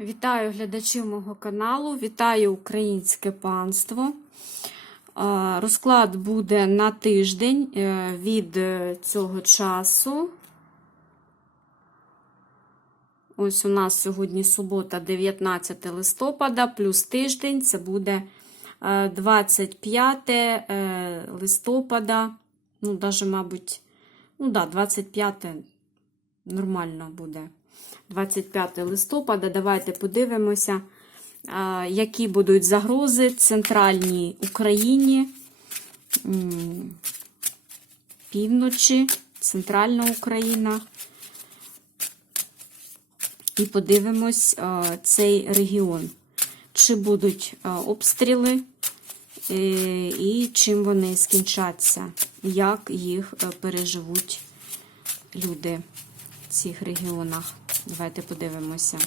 Вітаю глядачів мого каналу, вітаю українське панство. Е, Розклад буде на тиждень е, від е, цього часу. Ось у нас сьогодні субота, 19 листопада, плюс тиждень це буде е, 25 е, листопада. Ну, навіть, мабуть, ну да, 25 нормально буде. 25 листопада. Давайте подивимося, які будуть загрози центральній Україні, півночі, центральна Україна. І подивимось цей регіон. Чи будуть обстріли, е, і чим вони скінчаться, як їх е, переживуть люди в цих регіонах. Давайте подивимося.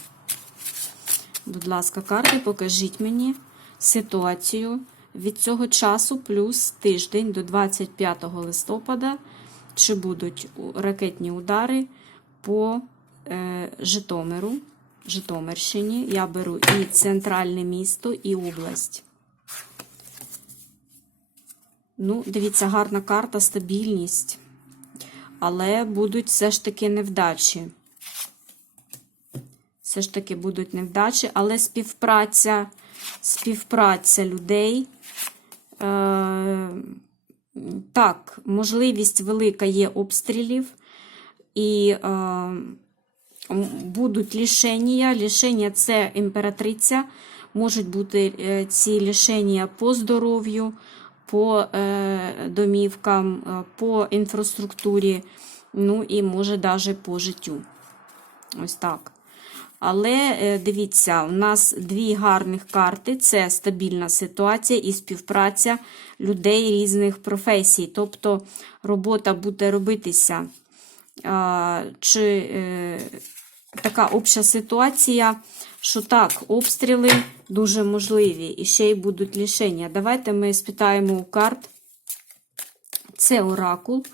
Будь ласка, карти, покажіть мені ситуацію від цього часу плюс тиждень до 25 листопада. Чи будуть ракетні удари по е, Житомиру, Житомирщині. Я беру і центральне місто, і область. Ну, дивіться, гарна карта, стабільність. Але будуть все ж таки невдачі. Все ж таки будуть невдачі, але співпраця, співпраця людей. Е, так, можливість велика є обстрілів, і е, будуть лішення. Лішення це імператриця. Можуть бути е, ці лішення по здоров'ю, по е, домівкам, е, по інфраструктурі, ну і може навіть по життю. Ось так. Але е, дивіться, у нас дві гарних карти: це стабільна ситуація і співпраця людей різних професій. Тобто робота буде робитися. Чи е, така обща ситуація, що так, обстріли дуже можливі, і ще й будуть лішення. Давайте ми спитаємо у карт. Це оракул,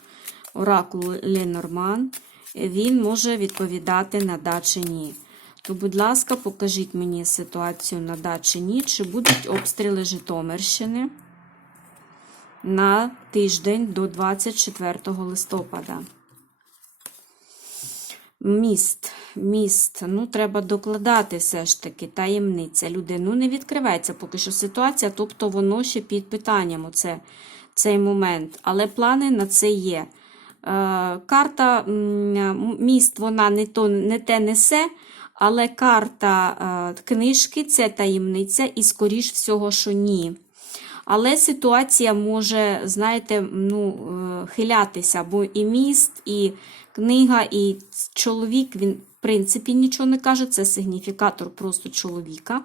оракул Ленорман. Він може відповідати на да чи ні. То, будь ласка, покажіть мені ситуацію на да чи чи будуть обстріли Житомирщини на тиждень до 24 листопада. Міст, міст, ну, треба докладати все ж таки таємниця. Люди, ну, не відкривається поки що ситуація, тобто воно ще під питанням оце, цей момент. Але плани на це є. Е, карта міст, вона не, то, не те несе, але карта е, книжки це таємниця, і, скоріш всього, що ні. Але ситуація може, знаєте, ну, е, хилятися, бо і міст, і книга, і чоловік, він, в принципі, нічого не каже, це сигніфікатор просто чоловіка.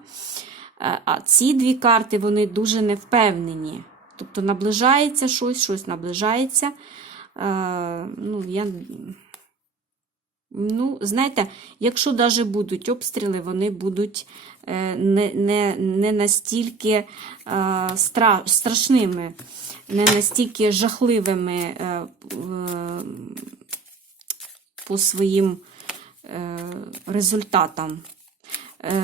Е, А ці дві карти, вони дуже невпевнені. Тобто наближається щось, щось наближається. Ну, я... Ну, знаєте, якщо навіть будуть обстріли, вони будуть е, не не, не настільки е, стра, страшними, не настільки жахливими е, по своїм результатам.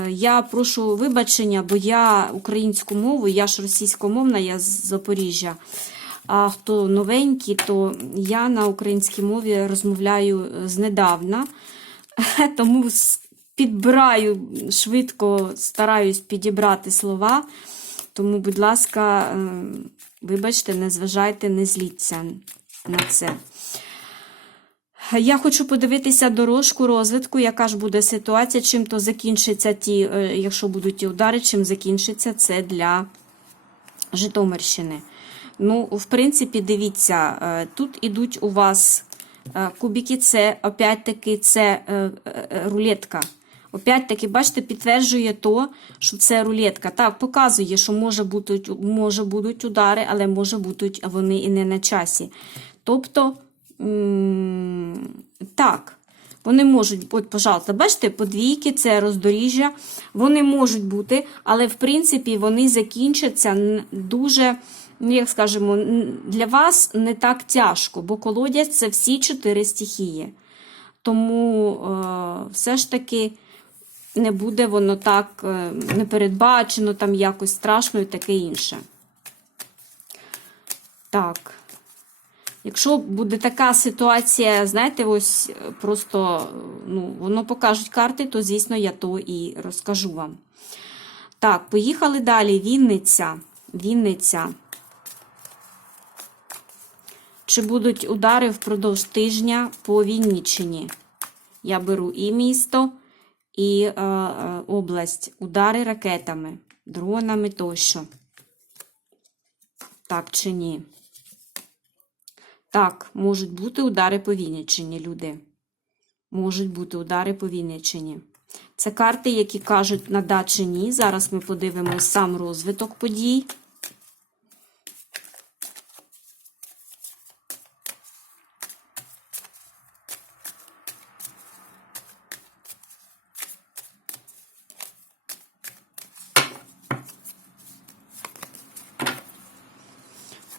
Я прошу вибачення, бо я українську мову, я ж російськомовна, я з Запоріжжя. А хто новенький, то я на українській мові розмовляю знедавна, тому підбираю швидко, стараюсь підібрати слова. Тому, будь ласка, вибачте, не зважайте, не зліться на це. Я хочу подивитися дорожку розвитку, яка ж буде ситуація, чим то закінчиться ті, якщо будуть ті удари, чим закінчиться це для Житомирщини. Ну, в принципі, дивіться, тут ідуть у вас кубики, це опять-таки це рулетка. Опять-таки, бачите, підтверджує то, що це рулетка. Так, показує, що може бути, може будуть удари, але може бути вони і не на часі. Тобто, так, вони можуть, от, пожалуйста, бачите, подвійки, це роздоріжжя, вони можуть бути, але, в принципі, вони закінчаться дуже ну, як скажемо, для вас не так тяжко, бо колодязь це всі чотири стихії. Тому е, все ж таки не буде воно так е, непередбачено, там якось страшно і таке інше. Так. Якщо буде така ситуація, знаєте, ось е, просто ну, воно покажуть карти, то, звісно, я то і розкажу вам. Так, поїхали далі. Вінниця. Вінниця. Чи будуть удари впродовж тижня по Вінниччині? Я беру і місто, і е, е, область. Удари ракетами, дронами тощо. Так чи ні? Так, можуть бути удари по Вінниччині, люди. Можуть бути удари по Вінниччині. Це карти, які кажуть на да чи ні. Зараз ми подивимось сам розвиток подій.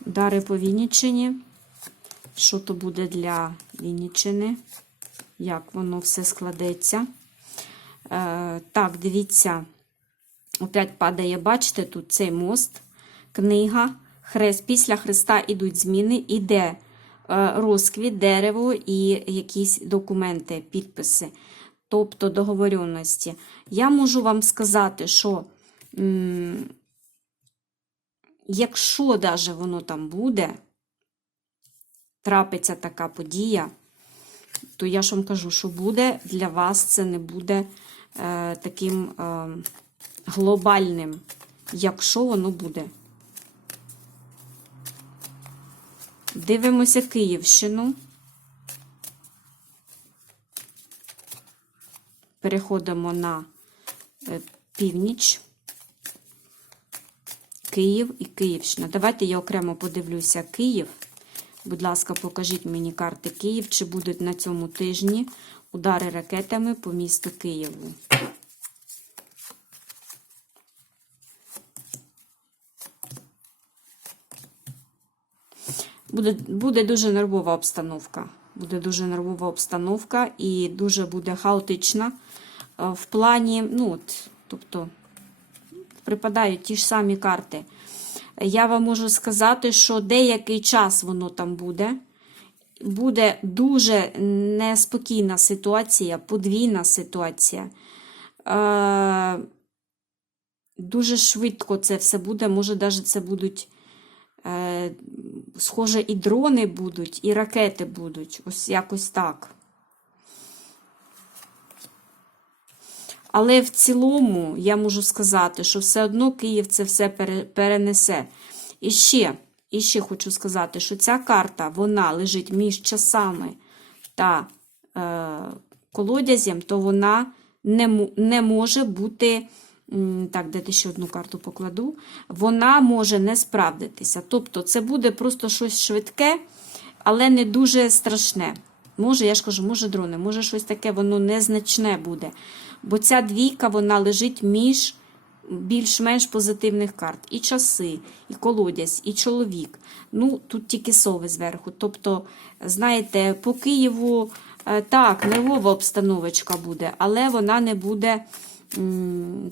Удари по Вінниччині. Що то буде для Вінниччини? Як воно все складеться? Е, так, дивіться, опять падає, бачите, тут цей мост, книга, хрест. Після хреста ідуть зміни, іде е, розквіт, дерево і якісь документи, підписи, тобто договоренності. Я можу вам сказати, що якщо даже воно там буде, трапиться така подія, то я ж вам кажу, що буде для вас це не буде е, таким е, глобальним, якщо воно буде. Дивимося Київщину. Переходимо на е, північ. Київ і Київщина. Давайте я окремо подивлюся Київ. Будь ласка, покажіть мені карти Київ, чи будуть на цьому тижні удари ракетами по місту Києву. Буде, буде дуже нервова обстановка. Буде дуже нервова обстановка і дуже буде хаотична е, в плані, ну, от, тобто, припадають ті ж самі карти. Я вам можу сказати, що деякий час воно там буде. Буде дуже неспокійна ситуація, подвійна ситуація. Е, Дуже швидко це все буде. Може, навіть це будуть, е, схоже, і дрони будуть, і ракети будуть. Ось якось так. Але в цілому я можу сказати, що все одно Київ це все перенесе. І ще, і ще хочу сказати, що ця карта вона лежить між часами та е, колодязем, то вона не, не може бути. Так, де ще одну карту покладу, вона може не справдитися. Тобто, це буде просто щось швидке, але не дуже страшне. Може, я ж кажу, може дрони, може щось таке, воно незначне буде. Бо ця двійка вона лежить між більш-менш позитивних карт. І часи, і колодязь, і чоловік. Ну, тут тільки сови зверху. Тобто, знаєте, по Києву е, так, нервова обстановочка буде, але вона не буде.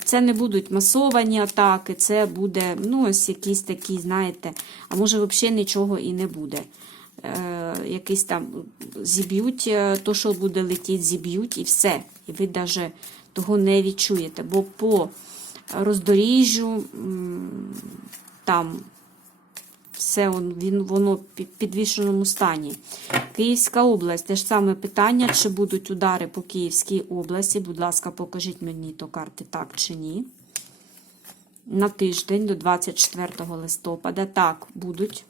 Це не будуть масовані атаки, це буде, ну, ось якісь такі, знаєте, а може, взагалі нічого і не буде. Е, якийсь там зіб'ють, е, то, що буде летіти, зіб'ють і все. І ви навіть того не відчуєте. Бо по роздоріжжю там все воно під підвішеному стані. Київська область, те ж саме питання, чи будуть удари по Київській області. Будь ласка, покажіть мені то карти так чи ні. На тиждень до 24 листопада. Так, будуть.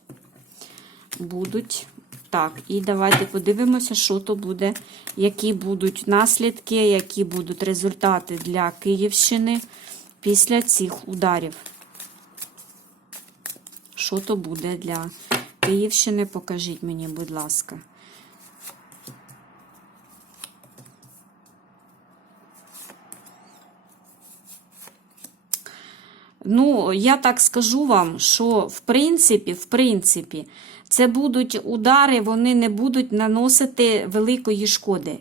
Будуть. Так, і давайте подивимося, що то буде, які будуть наслідки, які будуть результати для Київщини після цих ударів. Що то буде для Київщини? Покажіть мені, будь ласка. Ну, я так скажу вам, що в принципі, в принципі, це будуть удари, вони не будуть наносити великої шкоди.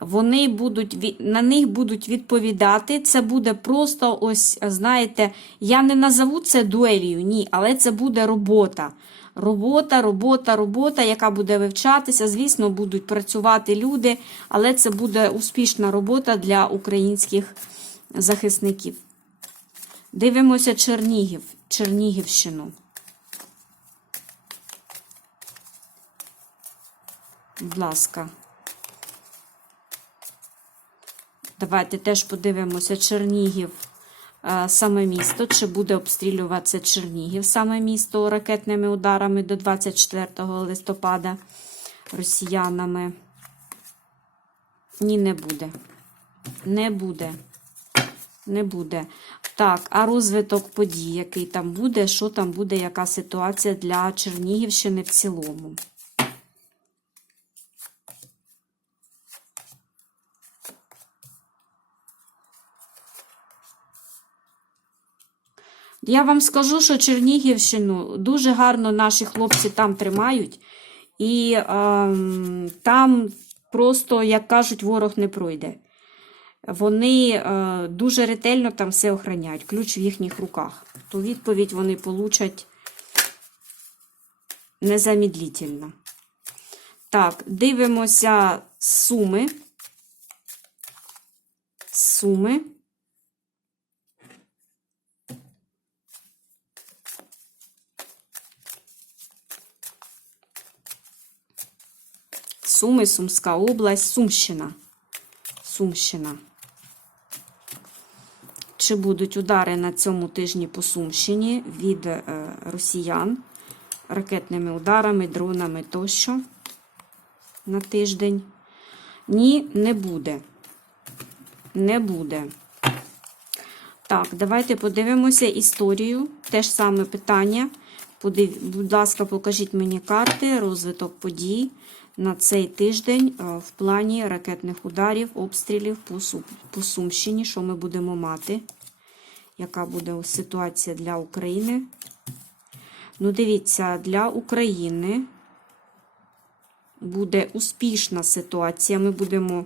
Вони будуть на них будуть відповідати. Це буде просто ось, знаєте, я не назову це дуелью, ні, але це буде робота. Робота, робота, робота, яка буде вивчатися. Звісно, будуть працювати люди, але це буде успішна робота для українських захисників. Дивимося Чернігів, Чернігівщину. Будь ласка. Давайте теж подивимося Чернігів, е, саме місто. Чи буде обстрілюватися Чернігів, саме місто ракетними ударами до 24 листопада росіянами? Ні, не буде. Не буде. Не буде. Так, а розвиток подій, який там буде, що там буде, яка ситуація для Чернігівщини в цілому? Я вам скажу, що Чернігівщину дуже гарно наші хлопці там тримають, і ем, там просто, як кажуть, ворог не пройде. Вони е, дуже ретельно там все охороняють. Ключ в їхніх руках. То відповідь вони получать незамідлітельно. Так, дивимося суми. Суми. Суми, Сумська область, Сумщина. Сумщина. Чи будуть удари на цьому тижні по Сумщині від е, росіян ракетними ударами, дронами тощо на тиждень? Ні, не буде. Не буде. Так, давайте подивимося історію. Те ж саме питання. Будь ласка, покажіть мені карти, розвиток подій на цей тиждень е, в плані ракетних ударів, обстрілів по Сумщині. Що ми будемо мати? Яка буде ситуація для України? Ну, дивіться, для України буде успішна ситуація. Ми будемо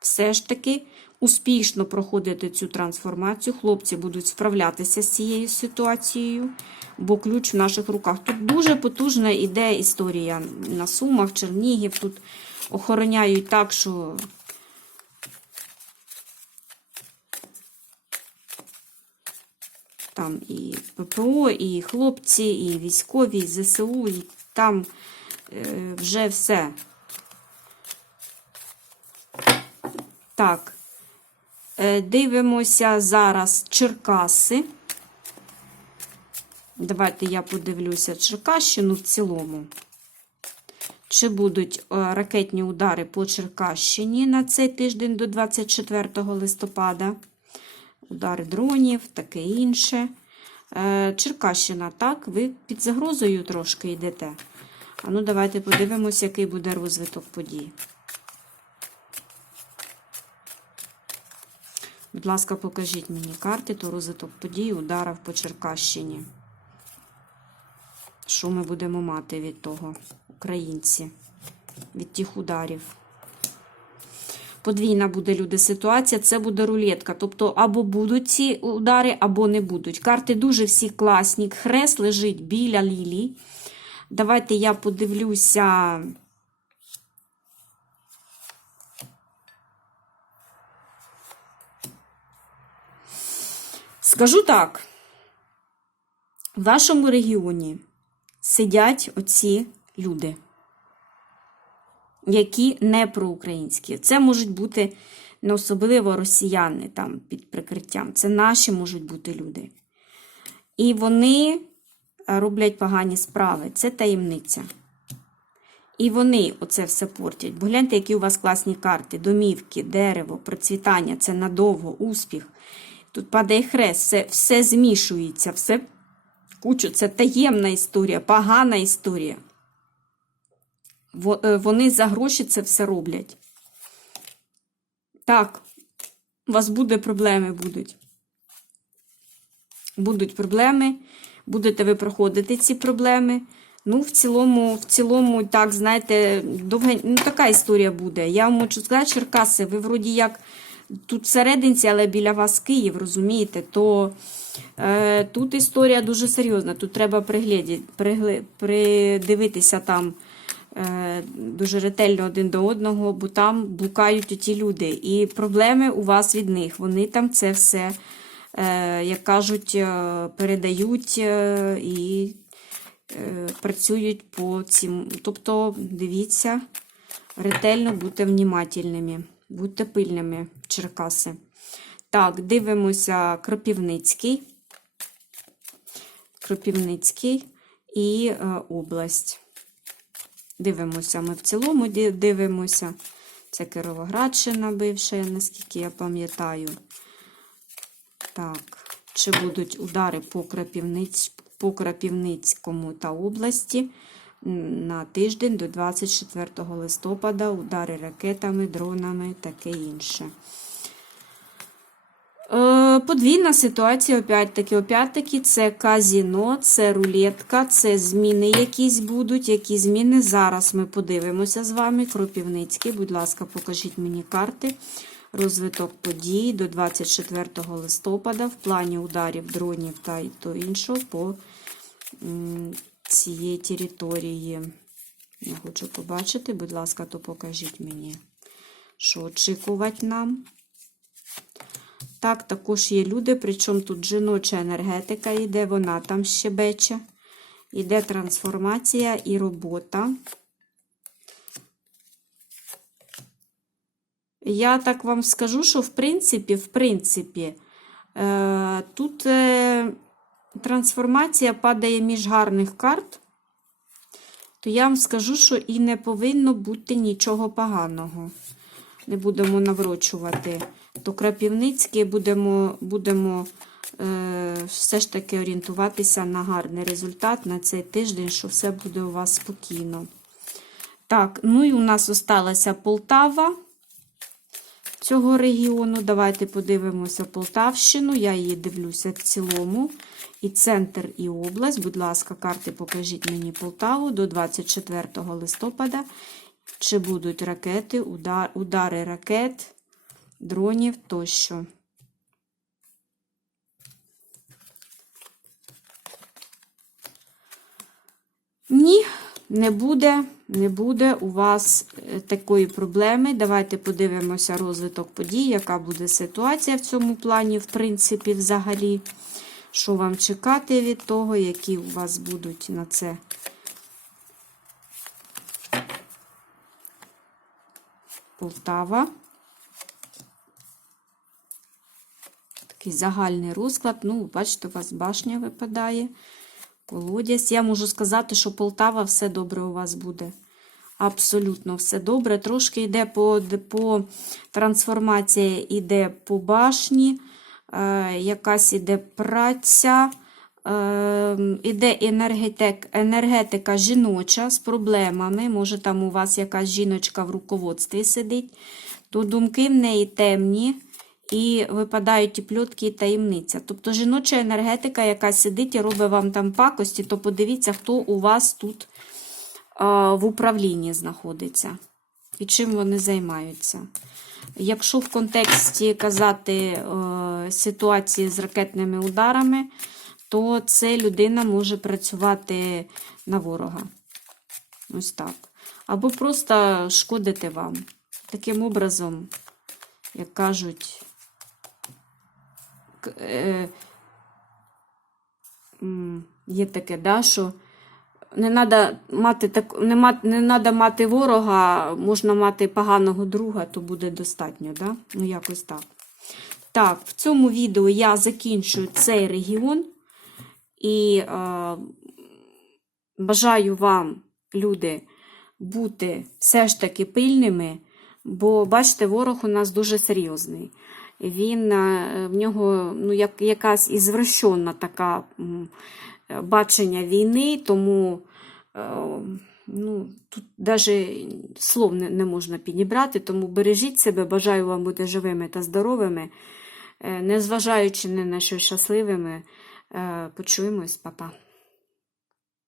все ж таки успішно проходити цю трансформацію. Хлопці будуть справлятися з цією ситуацією, бо ключ в наших руках. Тут дуже потужна іде історія на Сумах, Чернігів. Тут охороняють так, що. Там і ППО, і хлопці, і військові, і ЗСУ, і там е, вже все. Так, Е, дивимося зараз Черкаси. Давайте я подивлюся Черкащину в цілому. Чи будуть е, ракетні удари по Черкащині на цей тиждень до 24 листопада? Удари дронів, таке інше. Е, Черкащина, так, ви під загрозою трошки йдете. А ну, давайте подивимося, який буде розвиток подій. Будь ласка, покажіть мені карти, то розвиток подій, ударів по Черкащині. Що ми будемо мати від того, українці, від тих ударів? Подвійна буде люди ситуація, це буде рулетка. Тобто, або будуть ці удари, або не будуть. Карти дуже всі класні. Хрест лежить біля лілій. Давайте я подивлюся. Скажу так, в вашому регіоні сидять оці люди, які не проукраїнські. Це можуть бути не особливо росіяни там під прикриттям. Це наші можуть бути люди. І вони е, роблять погані справи. Це таємниця. І вони оце все портять. Бо гляньте, які у вас класні карти: домівки, дерево, процвітання це надовго, успіх. Тут падає хрест, все, все змішується, все кучу. Це таємна історія, погана історія. Е, Вони за гроші це все роблять. Так, у вас буде проблеми будуть. Будуть проблеми, будете ви проходити ці проблеми. Ну, в цілому, в цілому, так, знаєте, довге... ну, така історія буде. Я вам хочу сказати, Черкаси, ви вроді як тут всерединці, але біля вас Київ, розумієте, то е, тут історія дуже серйозна. Тут треба пригли, придивитися там е, дуже ретельно один до одного, бо там блукають оті люди. І проблеми у вас від них. Вони там це все, е, як кажуть, е, передають е, і е, працюють по цим. Тобто, дивіться, ретельно будьте внімательними, будьте пильними, Черкаси. Так, дивимося Кропівницький. Кропівницький і е, область. Дивимося, ми в цілому дивимося. Це Кировоградщина бивша, наскільки я пам'ятаю. Так, чи будуть удари по, Крапівниць, по Крапівницькому та області на тиждень до 24 листопада. Удари ракетами, дронами, таке інше. Е, Подвійна ситуація, опять-таки, опять-таки, це казіно, це рулетка, це зміни якісь будуть. Які зміни? Зараз ми подивимося з вами. Кропівницький, будь ласка, покажіть мені карти. Розвиток подій до 24 листопада в плані ударів дронів та іншого по цієї території. Я хочу побачити, будь ласка, то покажіть мені, що очікувати нам. Так, також є люди, причому тут жіноча енергетика йде, вона там щебече. Іде трансформація і робота. Я так вам скажу, що в принципі, в принципі, е, тут е, трансформація падає між гарних карт, то я вам скажу, що і не повинно бути нічого поганого. Не будемо наврочувати. То Крапівницький будемо, будемо е, все ж таки орієнтуватися на гарний результат на цей тиждень, що все буде у вас спокійно. Так, ну і у нас осталася Полтава цього регіону. Давайте подивимося Полтавщину. Я її дивлюся в цілому. І центр, і область. Будь ласка, карти покажіть мені Полтаву до 24 листопада. Чи будуть ракети, удар, удари ракет, дронів тощо. Ні, не буде, не буде у вас е, такої проблеми. Давайте подивимося розвиток подій, яка буде ситуація в цьому плані, в принципі, взагалі. Що вам чекати від того, які у вас будуть на це Полтава. Такий загальний розклад. Ну, бачите, у вас башня випадає. Колодязь. Я можу сказати, що Полтава все добре у вас буде. Абсолютно все добре. Трошки йде по, по трансформація йде по башні, якась іде праця, е, іде енергетик, енергетика жіноча з проблемами. Може, там у вас якась жіночка в руководстві сидить, то думки в неї темні. І випадають і пльотки, і таємниця. Тобто жіноча енергетика, яка сидить і робить вам там пакості, то подивіться, хто у вас тут а, в управлінні знаходиться і чим вони займаються. Якщо в контексті казати е, ситуації з ракетними ударами, то це людина може працювати на ворога. Ось так. Або просто шкодити вам. Таким образом, як кажуть, е, є таке, да, що не треба мати так, не, ма- не надо мати ворога, можна мати поганого друга, то буде достатньо, да? Ну, якось так. Так, в цьому відео я закінчую цей регіон і е, бажаю вам, люди, бути все ж таки пильними, бо, бачите, ворог у нас дуже серйозний. Він е, в нього ну, як, якась ізвращена така бачення війни, тому е, ну, тут навіть слов не, не можна підібрати, тому бережіть себе, бажаю вам бути живими та здоровими, е, незважаючи ні на що щасливими. Почуємось, папа.